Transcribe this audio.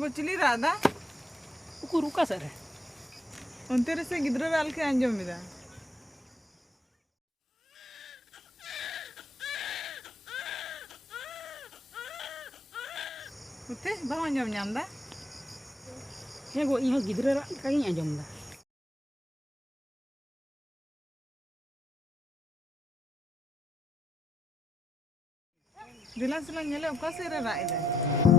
को चिली रादा उको रुका सर उनते रे से गिद्रो वाल के अंजम मिदा उते बाव अंजम ᱧᱟᱢ दा हे गो इहो गिद्रा का गिᱧ आंजम दा दिला सला नेले ओका से रे राय दे